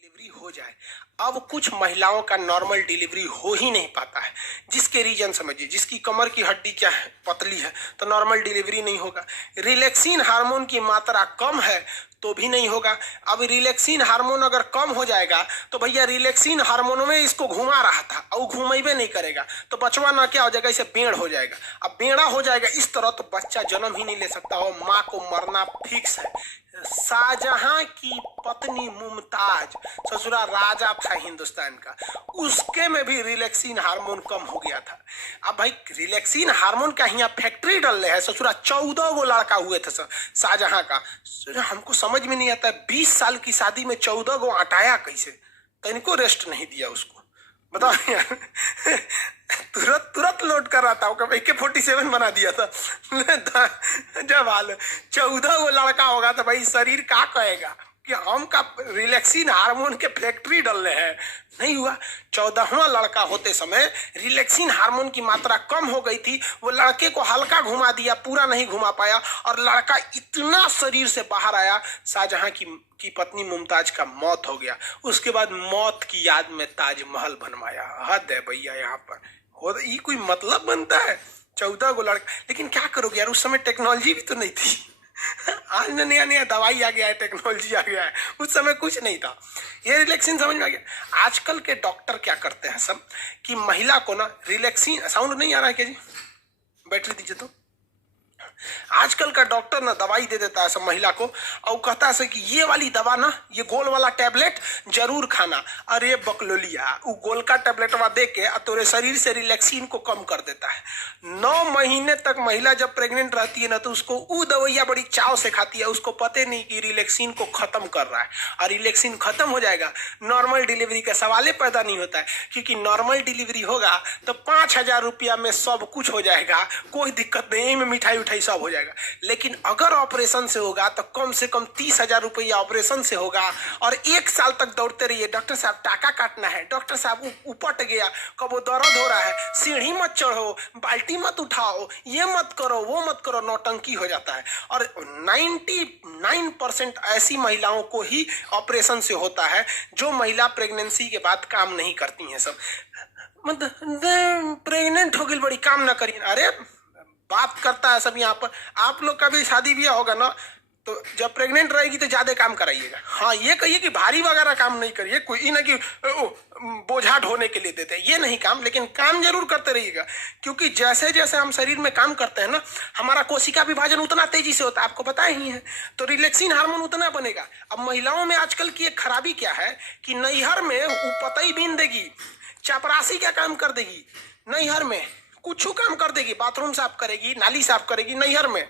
Delivery हो जाए। अब कुछ महिलाओं का नॉर्मल डिलीवरी हो ही नहीं पाता है, जिसके रीजन समझिए, जिसकी कमर की हड्डी क्या है, पतली है, तो नॉर्मल डिलीवरी नहीं होगा। रिलैक्सिन हार्मोन की मात्रा कम है तो भी नहीं होगा। अब रिलैक्सिन हार्मोन अगर कम हो जाएगा तो भैया रिलैक्सिन हार्मोन में इसको घुमा रहा था और घुमेबे नहीं करेगा तो बचवा ना क्या हो जाएगा, इसे बेड़ हो जाएगा। अब बेड़ा हो जाएगा इस तरह तो बच्चा जन्म ही नहीं ले सकता हो, माँ को मरना फिक्स है। शाहजहां की पत्नी मुमताज ससुरा राजा था हिंदुस्तान का, उसके में भी रिलैक्सिन हार्मोन कम हो गया था। अब भाई रिलैक्सिन हार्मोन का यहाँ फैक्ट्री डल रहे हैं, ससुरा 14 गो लड़का हुए थे शाहजहां का। हमको समझ में नहीं आता 20 साल की शादी में 14 गो हटाया कैसे, तो इनको रेस्ट नहीं दिया उसको, बताओ यार। तुरंत तुरंत लोड कर रहा था, AK-47 बना दिया था। जब हाल 14 गो लड़का होगा तो भाई शरीर क्या कहेगा कि हम का रिलैक्सिन हार्मोन के फैक्ट्री डल रहे हैं। नहीं हुआ। 14वां लड़का होते समय रिलैक्सिन हार्मोन की मात्रा कम हो गई थी, वो लड़के को हल्का घुमा दिया, पूरा नहीं घुमा पाया और लड़का इतना शरीर से बाहर आया, शाहजहां की पत्नी मुमताज का मौत हो गया। उसके बाद मौत की याद में ताजमहल बनवाया। हद है भैया यहाँ पर, ये कोई मतलब बनता है? 14 गो लड़का, लेकिन क्या करोगे यार, उस समय टेक्नोलॉजी भी तो नहीं थी। आज नया नया दवाई आ गया है, टेक्नोलॉजी आ गया है, उस समय कुछ नहीं था। ये रिलैक्सिन समझ में आ गया। आजकल के डॉक्टर क्या करते हैं सब कि महिला को ना रिलैक्सिन, साउंड नहीं आ रहा है क्या जी, बैटरी दीजिए तो। आजकल का डॉक्टर ना दवाई दे देता है सब महिला को और कहता है कि ये वाली दवा ना, ये गोल वाला टैबलेट जरूर खाना। अरे बकलोलिया, वो गोल का टैबलेटवा दे के तोरे शरीर से रिलैक्सिन को कम कर देता है। 9 महीने तक महिला जब प्रेग्नेंट रहती है ना तो उसको वो दवाइयाँ बड़ी चाव से खाती है, उसको पता नहीं कि रिलैक्सिन को खत्म कर रहा है। और रिलैक्सिन खत्म हो जाएगा, नॉर्मल डिलीवरी का सवाल ही पैदा नहीं होता है, क्योंकि नॉर्मल डिलीवरी होगा तो 5,000 रुपया में सब कुछ हो जाएगा, कोई दिक्कत नहीं, में मिठाई उठाई सब हो जाएगा। लेकिन अगर ऑपरेशन से होगा तो कम से कम 30,000 रुपया ऑपरेशन से होगा और 1 साल तक दौड़ते रहिए, डॉक्टर साहब टाका काटना है, डॉक्टर साहब उपट गया, कब वो दर्द हो रहा है, सीढ़ी मत चढ़ो, बाल्टी मत उठाओ, ये मत करो, वो मत करो, नौटंकी हो जाता है। और 99% ऐसी महिलाओं को ही ऑपरेशन से होता है जो महिला प्रेगनेंसी के बाद काम नहीं करती हैं। सब मतलब प्रेग्नेंट हो गई बड़ी काम ना करिए, अरे बात करता है सब यहाँ पर। आप लोग का भी शादी ब्याह होगा ना तो जब प्रेग्नेंट रहेगी तो ज्यादा काम कराइएगा। हाँ, ये कहिए कि भारी वगैरह काम नहीं करिए, कोई ना कि बोझा ढोने के लिए देते हैं, ये नहीं काम, लेकिन काम जरूर करते रहिएगा। क्योंकि जैसे जैसे हम शरीर में काम करते हैं ना, हमारा कोशिका विभाजन उतना तेजी से होता है, आपको पता ही है, तो रिलैक्सिन हार्मोन उतना बनेगा। अब महिलाओं में आजकल की एक खराबी क्या है कि नैहर में वो पतई बीन देगी, चपरासी क्या काम कर देगी, नैहर में कुछ काम कर देगी, बाथरूम साफ करेगी, नाली साफ करेगी, नैहर में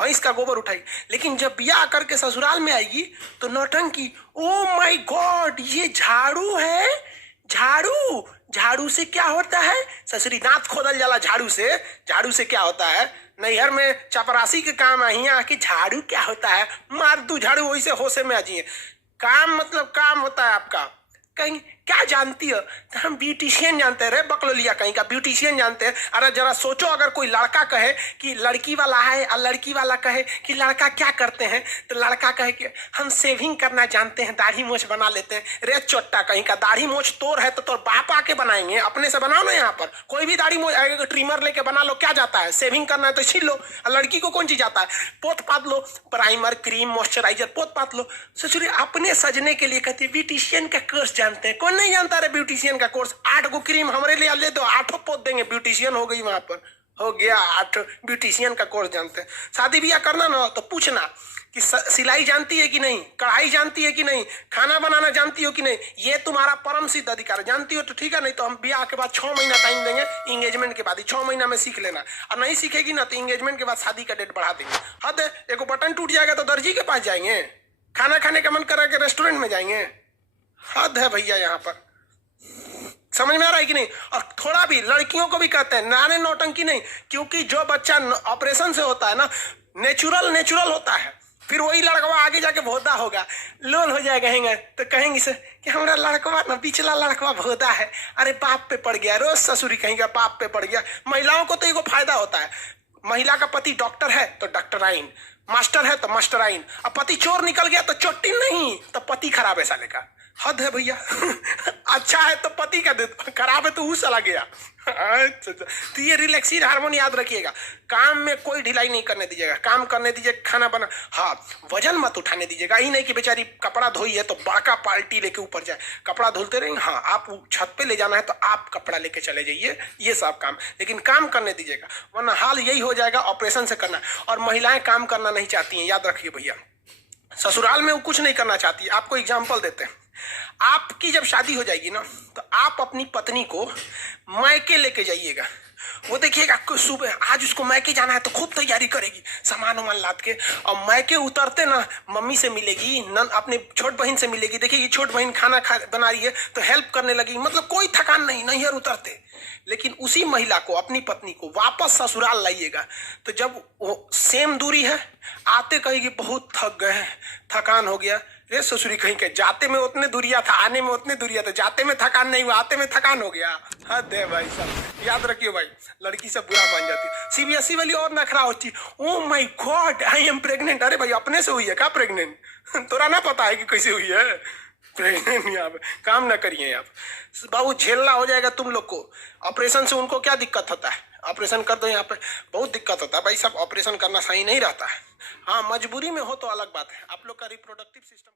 भैंस का गोबर उठाएगी, लेकिन जब ब्याह करके ससुराल में आएगी तो नौटंकी। ओ माय गॉड, ये झाड़ू है, झाड़ू, झाड़ू से क्या होता है? ससुरी दांत खोदल जाला झाड़ू से, झाड़ू से क्या होता है? नैहर में चपरासी के काम है, यहाँ आके झाड़ू क्या होता है? मार दू झाड़ू, वही से होशे में आ जाइए। काम मतलब काम होता है आपका। कहीं क्या जानती हो? तो हम ब्यूटिशियन जानते हैं रे बकलोलिया, कहीं का ब्यूटिशियन जानते हैं। अरे जरा सोचो, अगर कोई लड़का कहे कि लड़की वाला है और लड़की वाला कहे कि लड़का क्या करते हैं, तो लड़का कहे कि हम सेविंग करना जानते हैं, दाढ़ी मोछ बना लेते हैं। रे चोट्टा कहीं का, दाढ़ी मोछ तोर है तो तोर बाप आके बनाएंगे, अपने से बनाओ ना। यहाँ पर कोई भी दाढ़ी मोछ आएगा, ट्रिमर लेके बना लो, क्या जाता है? सेविंग करना है तो छील लो। और लड़की को कौन चीज आता है? पोत पात लो, प्राइमर, क्रीम, मॉइस्चराइजर पोत पात लो। ससुरी अपने सजने के लिए कहती है ब्यूटिशियन का कोर्स जानते हैं। कौन नहीं जानता रे ब्यूटिशियन का कोर्स? 8 गो क्रीम हमारे लिए ले दो, 8 पोत देंगे, ब्यूटिशियन हो गई, वहां पर हो गया 8 ब्यूटिशियन का कोर्स जानते हैं। शादी ब्याह करना ना तो पूछना कि सिलाई जानती है कि नहीं, कढ़ाई जानती है कि नहीं, खाना बनाना जानती हो कि नहीं, ये तुम्हारा परम सिद्ध अधिकार। जानती हो तो ठीक है, नहीं तो हम ब्याह के बाद 6 महीना टाइम देंगे, इंगेजमेंट के बाद ही 6 महीना में सीख लेना। और नहीं सीखेगी ना तो इंगेजमेंट के बाद शादी का डेट बढ़ा देंगे। हद है, एक बटन टूट जाएगा तो दर्जी के पास जाएंगे, खाना खाने का मन करा के रेस्टोरेंट में जाएंगे। हद है भैया यहाँ पर, समझ में आ रहा है कि नहीं? और थोड़ा भी लड़कियों को भी कहते हैं नाने नौटंकी नहीं, क्योंकि जो बच्चा ऑपरेशन से होता है ना, नेचुरल होता है। फिर वही लड़कवा आगे जाके भोदा होगा, लोल हो जाएगा, कहेंगे तो कहेंगे से कि हमारा लड़कवा ना, पिछला लड़कवा भोदा है, अरे बाप पे पड़ गया, रोज ससुरी कहेंगे बाप पे पड़ गया। महिलाओं को तो एगो फायदा होता है, महिला का पति डॉक्टर है तो डॉक्टराइन, मास्टर है तो मास्टराइन, अब पति चोर निकल गया तो चोट्टी नहीं, तो पति खराब है साले का। हद है भैया। अच्छा है तो पति का दे दो, खराब है तो वो चला गया। अच्छा, तो ये रिलैक्सिन हार्मोन याद रखिएगा। काम में कोई ढिलाई नहीं करने दीजिएगा, काम करने दीजिए, खाना बना, हाँ वजन मत उठाने दीजिएगा। ही नहीं कि बेचारी कपड़ा धोई है तो बड़का पार्टी लेके ऊपर जाए, कपड़ा धुलते रहेंगे। हाँ आप छत पे ले जाना है तो आप कपड़ा लेके चले जाइए, ये सब काम, लेकिन काम करने दीजिएगा, वरना हाल यही हो जाएगा ऑपरेशन से करना। और महिलाएं काम करना नहीं चाहती हैं, याद रखिए भैया। ससुराल में वो कुछ नहीं करना चाहती। आपको एग्जाम्पल देते हैं, आपकी जब शादी हो जाएगी ना तो आप अपनी पत्नी को मायके लेके जाइएगा। वो देखिएगा सुबह आज उसको मायके जाना है तो खूब तैयारी करेगी, सामान वामान लाद के, और मायके उतरते ना मम्मी से मिलेगी, नन अपने छोट बहन से मिलेगी, देखिएगी छोट बहन खाना बना रही है तो हेल्प करने लगेगी, मतलब कोई थकान नहीं, नैहर उतरते। लेकिन उसी महिला को, अपनी पत्नी को वापस ससुराल लाइएगा तो जब वो सेम दूरी है, आते कहेगी बहुत थक गए हैं, थकान हो गया। रे ससुरी कहीं के, जाते में उतने दूरिया था, आने में उतने दूरिया था, जाते में थकान नहीं हुआ, आते में थकान हो गया। हद है भाई साहब, याद रखिए भाई, लड़की सब बुरा मान जाती है। सीबीएसई वाली और नखरा होती, oh my God I am pregnant. अरे भाई अपने से हुई है क्या प्रेग्नेंट? तोरा ना पता है कि कैसे हुई है प्रेग्नेंट? यहाँ पे काम ना करिए आप बाबू, झेलना हो जाएगा तुम लोग को। ऑपरेशन से उनको क्या दिक्कत होता है, ऑपरेशन कर दो, यहाँ पे बहुत दिक्कत होता है भाई साहब, ऑपरेशन करना सही नहीं रहता है। हाँ मजबूरी में हो तो अलग बात है। आप लोग का रिप्रोडक्टिव सिस्टम